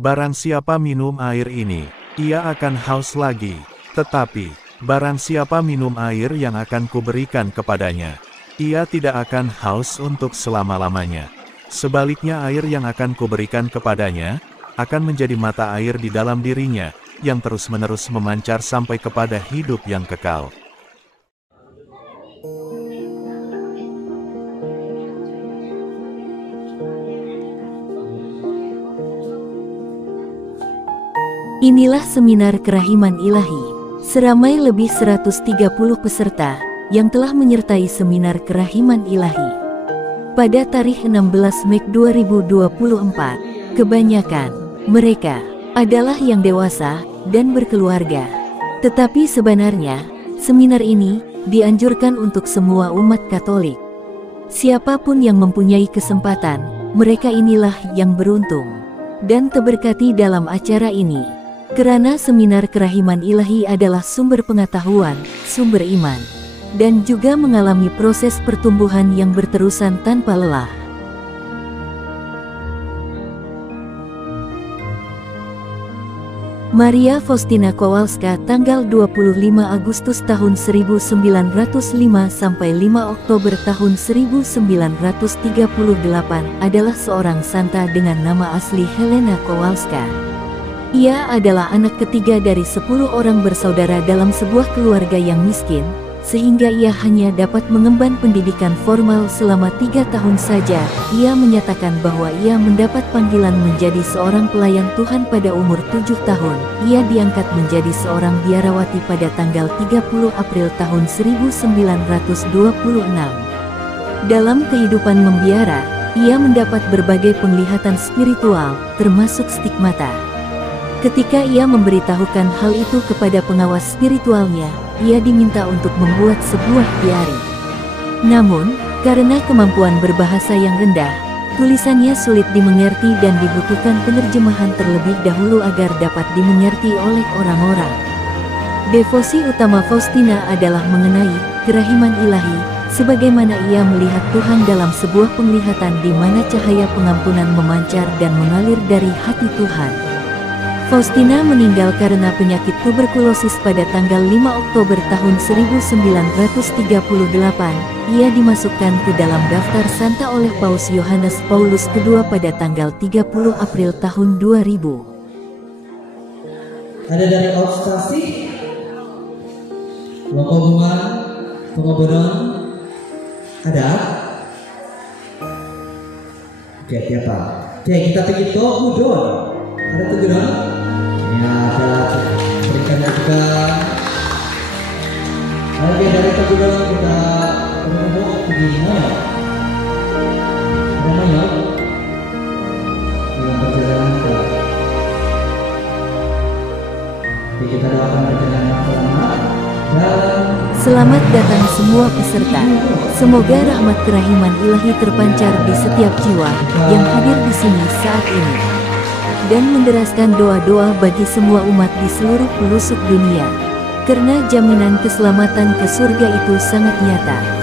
Barang siapa minum air ini, ia akan haus lagi. Tetapi, barang siapa minum air yang akan kuberikan kepadanya, ia tidak akan haus untuk selama-lamanya. Sebaliknya air yang akan kuberikan kepadanya, akan menjadi mata air di dalam dirinya, yang terus-menerus memancar sampai kepada hidup yang kekal." Inilah seminar Kerahiman Ilahi, seramai lebih 130 peserta, yang telah menyertai seminar Kerahiman Ilahi. Pada tarikh 16 Mei 2024, kebanyakan mereka adalah yang dewasa dan berkeluarga. Tetapi sebenarnya, seminar ini dianjurkan untuk semua umat Katolik. Siapapun yang mempunyai kesempatan, mereka inilah yang beruntung dan terberkati dalam acara ini. Kerana seminar Kerahiman Ilahi adalah sumber pengetahuan, sumber iman, dan juga mengalami proses pertumbuhan yang berterusan tanpa lelah. Maria Faustina Kowalska tanggal 25 Agustus tahun 1905 sampai 5 Oktober tahun 1938 adalah seorang santa dengan nama asli Helena Kowalska. Ia adalah anak ketiga dari 10 orang bersaudara dalam sebuah keluarga yang miskin, sehingga ia hanya dapat mengemban pendidikan formal selama 3 tahun saja. Ia menyatakan bahwa ia mendapat panggilan menjadi seorang pelayan Tuhan pada umur 7 tahun. Ia diangkat menjadi seorang biarawati pada tanggal 30 April tahun 1926. Dalam kehidupan membiara, ia mendapat berbagai penglihatan spiritual, termasuk stigmata. Ketika ia memberitahukan hal itu kepada pengawas spiritualnya, ia diminta untuk membuat sebuah diari. Namun, karena kemampuan berbahasa yang rendah, tulisannya sulit dimengerti dan dibutuhkan penerjemahan terlebih dahulu agar dapat dimengerti oleh orang-orang. Devosi utama Faustina adalah mengenai kerahiman ilahi, sebagaimana ia melihat Tuhan dalam sebuah penglihatan di mana cahaya pengampunan memancar dan mengalir dari hati Tuhan. Faustina meninggal karena penyakit tuberkulosis pada tanggal 5 Oktober tahun 1938. Ia dimasukkan ke dalam daftar santa oleh Paus Yohanes Paulus II pada tanggal 30 April tahun 2000. Ada dari Outstasi, Loko Bunga, Pengobodan, ada? Oke, siapa? Oke, kita pergi ke Udon. Ada teguran? Ya, ada berikan juga. Oke, dari teguran kita pergi mana? Ada mana? Dalam perjalanan ke. Oke, kita doakan perjalanan selamat. Selamat datang semua peserta. Semoga rahmat kerahiman ilahi terpancar di setiap jiwa yang hadir di sini saat ini, dan menderaskan doa-doa bagi semua umat di seluruh pelosok dunia, karena jaminan keselamatan ke surga itu sangat nyata.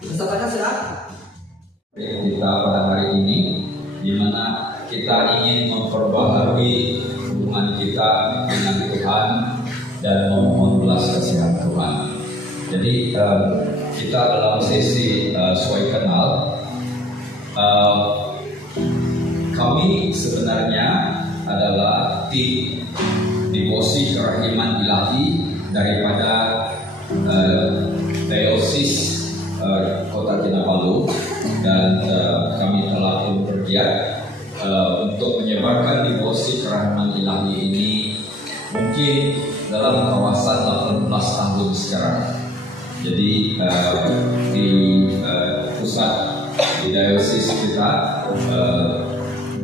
Pesertanya sudah? Kita pada hari ini, di mana kita ingin memperbaharui hubungan kita dengan Tuhan dan memohon belas kasihan Tuhan. Jadi kita dalam sesi suai kenal, kami sebenarnya adalah tim devosi kerahiman ilahi daripada Diosis Kota Kinabalu, dan kami telah pun bergiat untuk menyebarkan devosi kerahiman ilahi ini mungkin dalam kawasan 18 tahun sekarang. Jadi di pusat di diosis kita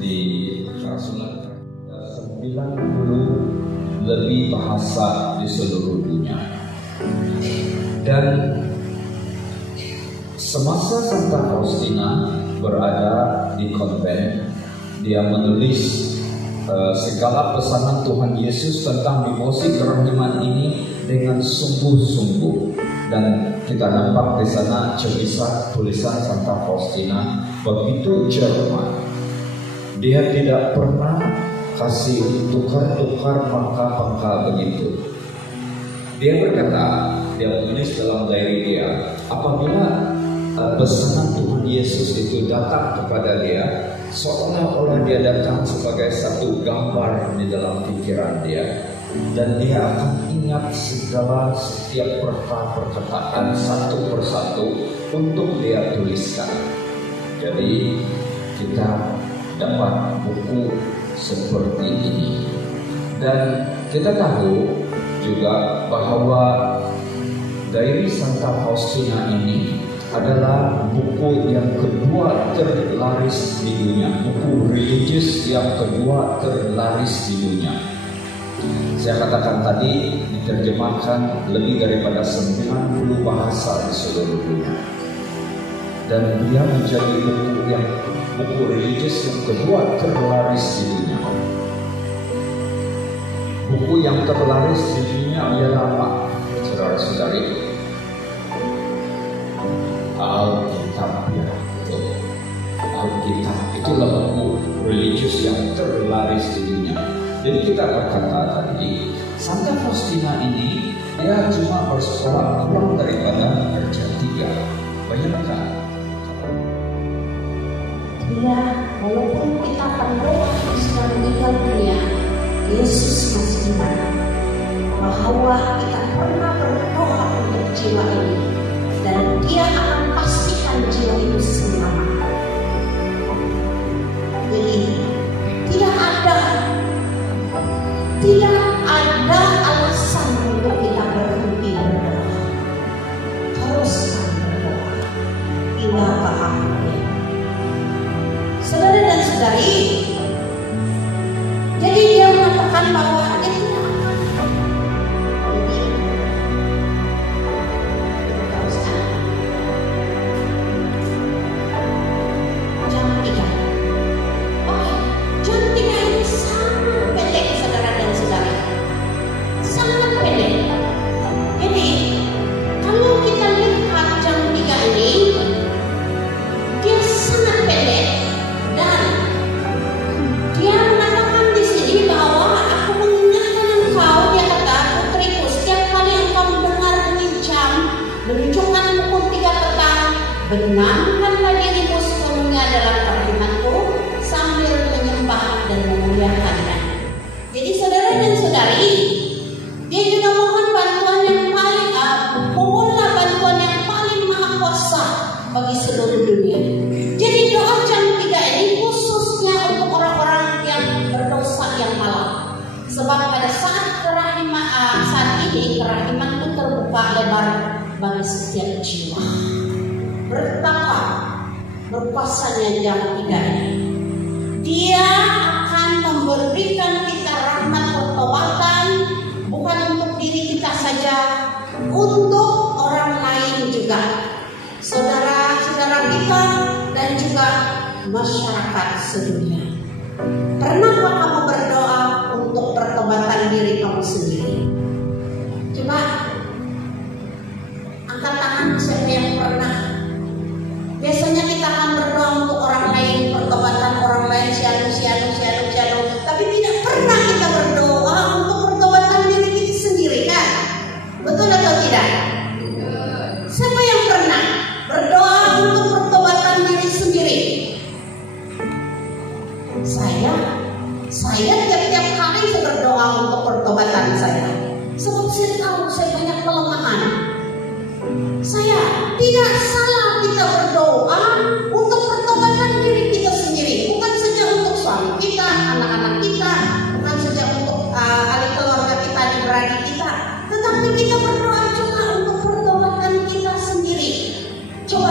di Karasulan 90 lebih bahasa di seluruh dunia. Dan semasa Santa Faustina berada di konven, dia menulis segala pesanan Tuhan Yesus tentang devosi kerahiman ini dengan sungguh-sungguh. Dan kita nampak di sana cerisah tulisan Santa Faustina begitu cermat. Dia tidak pernah kasih tukar-tukar pangkal-pangkal begitu. Dia berkata, dia menulis dalam diary dia, apabila pesanan Tuhan Yesus itu datang kepada dia, seolah-olah dia datang sebagai satu gambar di dalam pikiran dia, dan dia akan ingat setiap perkataan satu persatu untuk dia tuliskan. Jadi kita dapat buku seperti ini, dan kita tahu juga bahwa Diary Santa Faustina ini adalah buku yang kedua terlaris di dunia, buku religius yang kedua terlaris di dunia. Saya katakan tadi diterjemahkan lebih daripada 90 bahasa di seluruh dunia, dan dia menjadi buku religius yang kedua terlaris di dunia. Buku yang terlaris di dunia ialah apa, saudara-saudari? Alkitab, ya, betul. Alkitab itulah buku religius yang terlaris di dunia. Jadi kita berkata tadi, Santa Faustina ini dia cuma bersekolah kurang daripada kerja 3. Bayangkan. Ya, walaupun kita berdoa sudah meninggal dunia, Yesus masih ingat bahwa kita pernah berdoa untuk jiwa ini, dan Dia akan pastikan jiwa itu selamat. Jadi tidak ada alasan untuk kita berhenti berdoa. Teruskan berdoa hingga ke akhir. Saudara dan saudari, jadi dia mengatakan bahwa dia tidak akan. Jadi teruskan. Jam 3. Oke, jam 3 ini sangat pendek, saudara dan saudari. Sangat pendek. Jadi kalau kita lihat jam 3 ini, dia sangat pendek. Dan dia mengatakan di sini bahwa aku mengingatkan engkau, dia kata, putriku, setiap kali engkau mendengar bunyi jam menunjukkan pukul 3 petang, benamkanlah dirimu sepenuhnya dalam kerahimanku sambil menyembah dan memuliakannya. Jadi saudara dan saudari, dia juga mohon bantuan yang paling mohonlah bantuan yang paling maha kuasa bagi seluruh dunia. Jadi doa jam 3 ini khususnya untuk orang-orang yang berdosa yang malang. Sebab pada saat ini kerahiman itu terbuka lebar bagi setiap jiwa. Betapa berkuasanya jam 3 ini. Dia akan memberikan kita rahmat pertobatan, bukan untuk diri kita saja, untuk orang lain juga, saudara-saudara kita dan juga masyarakat sedunia. Pernahkah kamu berdoa untuk pertobatan diri kamu sendiri? Coba Angkat tangan siapa yang pernah. Biasanya kita akan berdoa untuk orang lain, pertobatan orang lain, shalom. Tapi tidak pernah kita berdoa untuk pertobatan diri kita sendiri, kan? Betul atau tidak? Siapa yang pernah berdoa untuk pertobatan diri sendiri? Saya tiap-tiap hari saya berdoa untuk pertobatan saya. Sebab saya tahu saya banyak kelemahan. Saya tidak salah kita berdoa untuk pertobatan diri kita sendiri. Bukan saja untuk suami kita, anak-anak kita, bukan saja untuk ahli keluarga kita, adik-beradik kita, tetapi kita berdoa juga untuk pertobatan kita sendiri. Coba.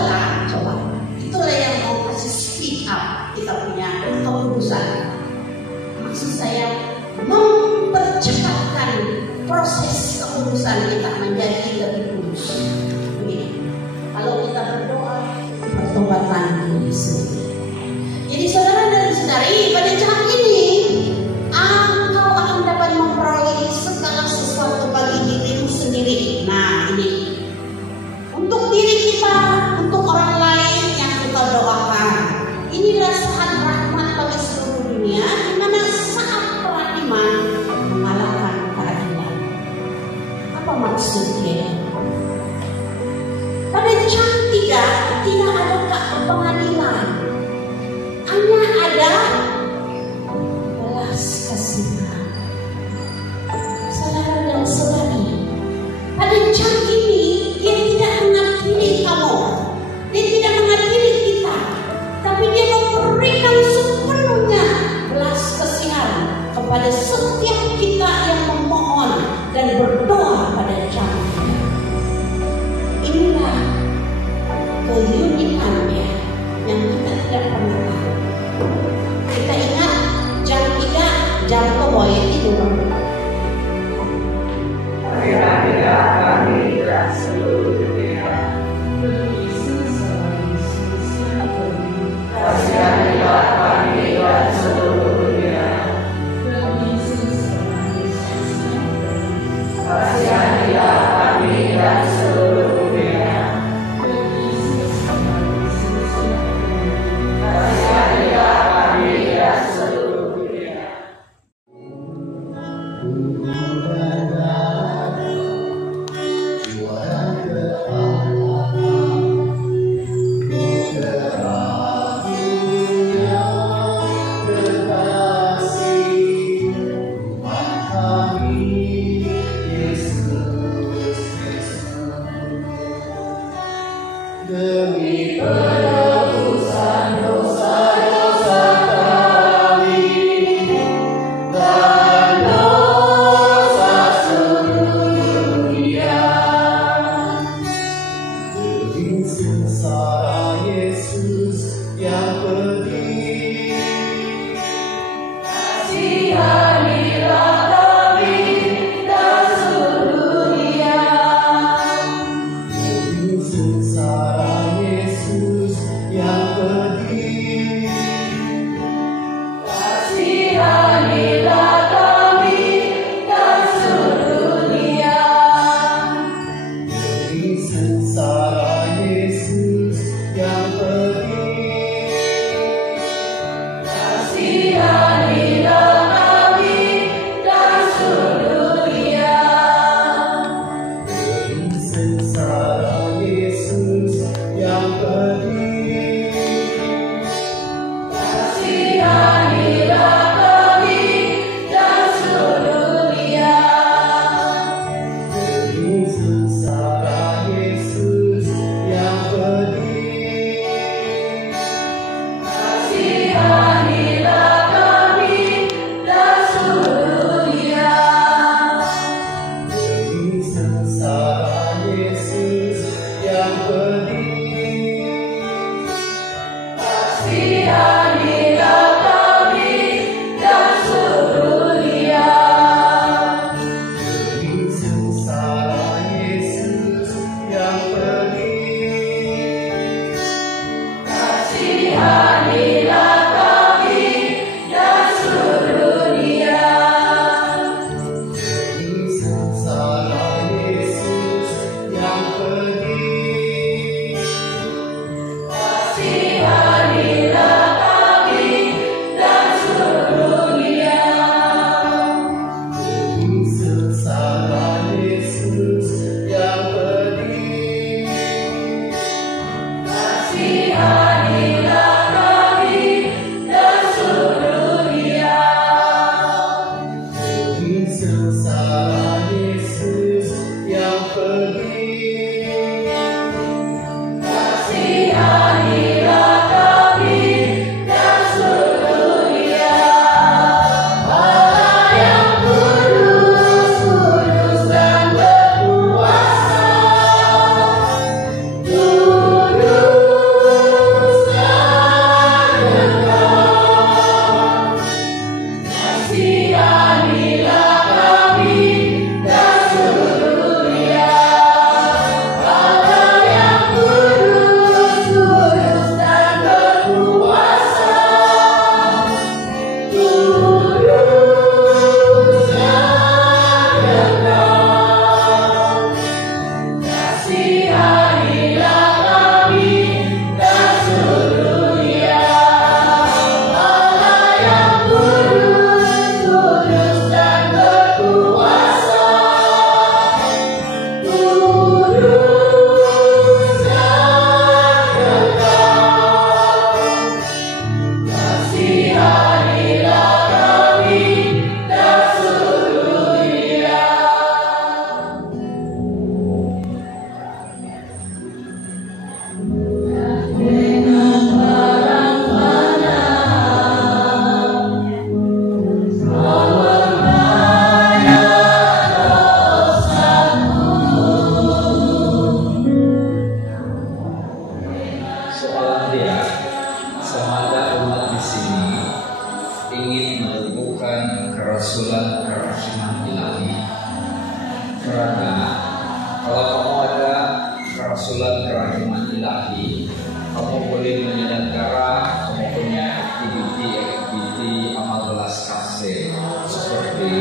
Itulah yang mau kasih speed up kita punya kekudusan. Maksud saya mempercepatkan proses kekudusan kita menjadi lebih kudus. Kalau kita berdoa pertobatan diri sendiri. Jadi saudara dan saudari, pada saat ini engkau akan dapat memperoleh segala sesuatu bagi dirimu sendiri. Nah ini untuk diri kita, untuk orang lain yang kita doakan. Inilah saat rahmat bagi seluruh dunia, di mana saat peradilan mengalahkan keadilan. Apa maksudnya? Pada jam 3 tidak ada pengadilan, hanya ada belas kasihan. Saudara dan saudari, pada jam ini dia tidak mengadili kamu, dia tidak mengadili kita, tapi dia memberikan sepenuhnya belas kasihan kepada setiap kita yang memohon dan berdoa pada jam ini. Inilah keunikannya yang kita tidak pernah tahu. Kita ingat jam 3 jam keboy tidur. Kira-kira kami dan seluruh dunia, kasihanilah kami dan seluruh dunia, kasihanilah kami dan seluruh dunia, kasihanilah kami dan seluruh dunia. Demi penebusan dosa-dosa kami dan dosa seluruh dunia, demi sengsara Yesus yang pedih, kasihanilah kami dan seluruh dunia. Demi sengsara Yesus yang pedih, kasihanilah kami dan seluruh dunia. Demi sengsara Yesus yang pedih, kasihanilah kami dan seluruh dunia. Demi sengsara Yesus yang pedih, kerasulan kerahiman ilahi. Karena kalau kamu ada kerasulan kerahiman ilahi, kamu boleh menyelenggara, kamu punya aktiviti amal belas kasih, seperti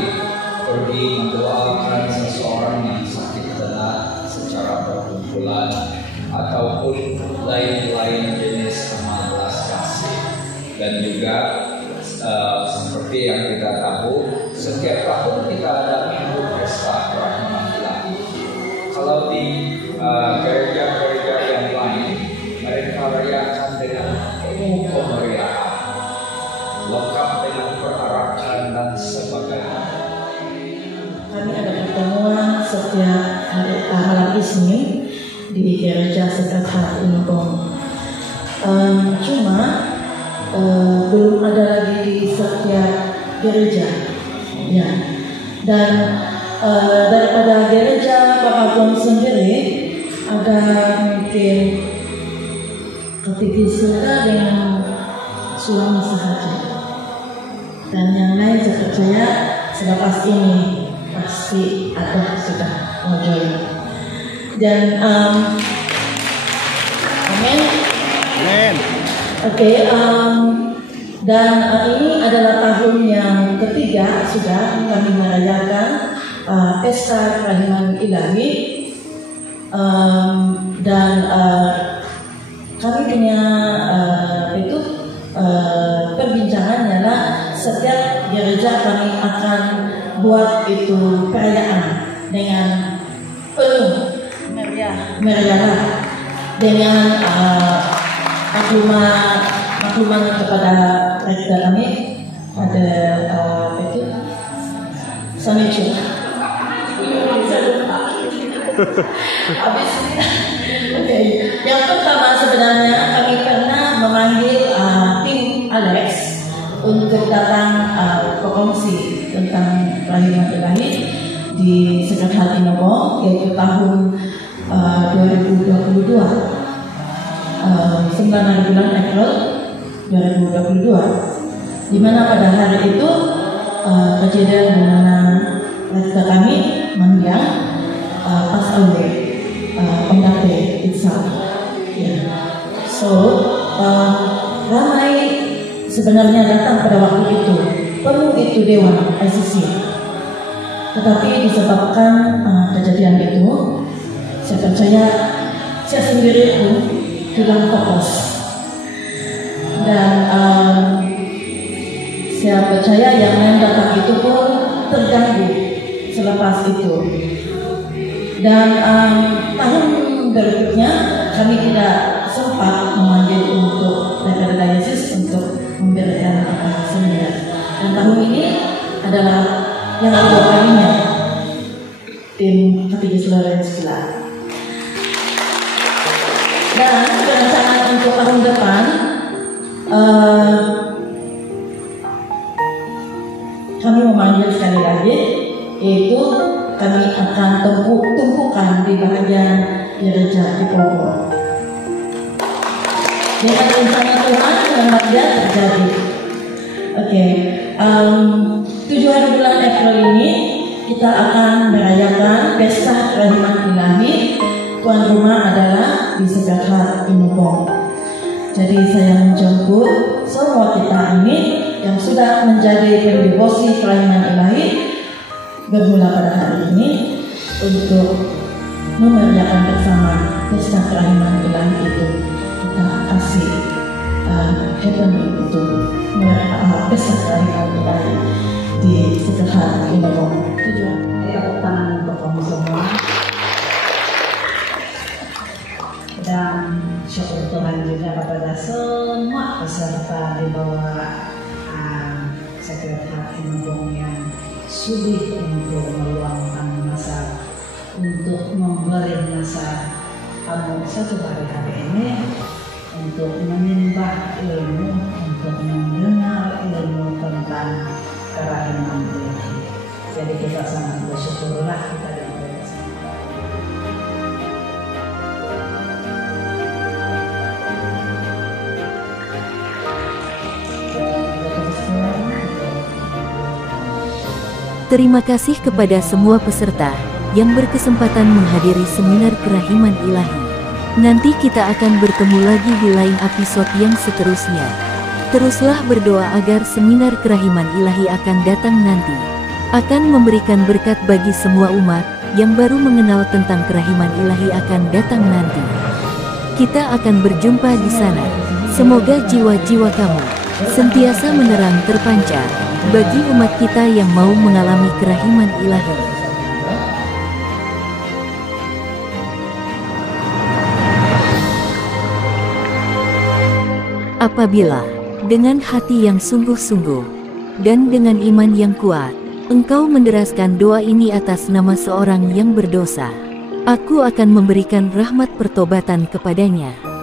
pergi mendoakan seseorang yang sakit berat secara berkumpulan, ataupun lain-lain jenis amal belas kasih. Dan juga seperti yang kita tahu, setiap tahun kita ada minggu pesta kerahiman ilahi. Kalau di gereja-gereja yang lain, mereka rayakan dengan penuh kemeriahan, lengkap dengan perarakan dan sebagainya. Kami ada pertemuan setiap malam Isnin di gereja Sacred Heart Inubong. Cuma belum ada lagi di setiap gereja, ya. Dan daripada gereja Pak Agung sendiri ada mungkin aktivis kita dengan suami sahaja, dan yang lain saya percaya selepas ini pasti ada sudah mau join. Dan amin. Amin. Oke, dan ini adalah tahun yang ketiga sudah kami merayakan pesta kerahiman ilahi, dan kami punya perbincangan adalah setiap gereja kami akan buat itu perayaan dengan penuh meriah dengan makluman kepada rektor kami ada Samicu. Oke. Yang pertama sebenarnya kami pernah memanggil tim Alex untuk datang berkongsi tentang kerahiman ilahi di Sacred Heart Inubong, yaitu tahun 2022, 9 bulan April 2022, di mana pada hari itu kejadian di mana rektor kami mendiang pas away on that day itself. Yeah. So ramai sebenarnya datang pada waktu itu, penuh itu Dewan ICC. Tetapi disebabkan kejadian itu, saya percaya saya sendiri pun hilang fokus, dan saya percaya yang lain datang itu pun terganggu selepas itu. Dan tahun berikutnya kami tidak sempat memanggil untuk rektor diocese untuk memberikan seminar. Dan tahun ini adalah yang kedua kalinya tim Katedral Lawrence Villa. Dan perencanaan untuk tahun depan kami memanggil sekali lagi, yaitu kami akan tumpukan di bagian gereja di Bogor. Dengan rencana Tuhan yang bagian terjadi. Oke, 7 hari bulan April ini kita akan merayakan pesta kerahiman ilahi. Tuan rumah adalah di Sacred Heart Inubong. Jadi saya menjemput semua kita ini yang sudah menjadi pendevosi kerahiman ilahi bermula pada hari ini untuk memeriahkan bersama pesta kerahiman ilahi itu. Kita kasih heavenly itu pesta kerahiman ilahi di Sacred Heart Inubong. Tujuan tepuk tangan untuk kamu semua. Dan syukur Tuhan juga kepada semua peserta di bawah Sacred Heart Inubong yang sulit untuk meluangkan masa, untuk memberi masa kamu satu hari ini untuk menimba ilmu, untuk mendengar ilmu tentang kerahiman ilahi. Jadi kita sangat bersyukurlah kita diberi kesempatan. Terima kasih kepada semua peserta yang berkesempatan menghadiri seminar kerahiman ilahi. Nanti kita akan bertemu lagi di lain episode yang seterusnya. Teruslah berdoa agar seminar kerahiman ilahi akan datang nanti akan memberikan berkat bagi semua umat yang baru mengenal tentang kerahiman ilahi akan datang nanti. Kita akan berjumpa di sana. Semoga jiwa-jiwa kamu sentiasa menerang terpancar bagi umat kita yang mau mengalami kerahiman ilahi. Apabila dengan hati yang sungguh-sungguh dan dengan iman yang kuat, engkau menderaskan doa ini atas nama seorang yang berdosa, aku akan memberikan rahmat pertobatan kepadanya.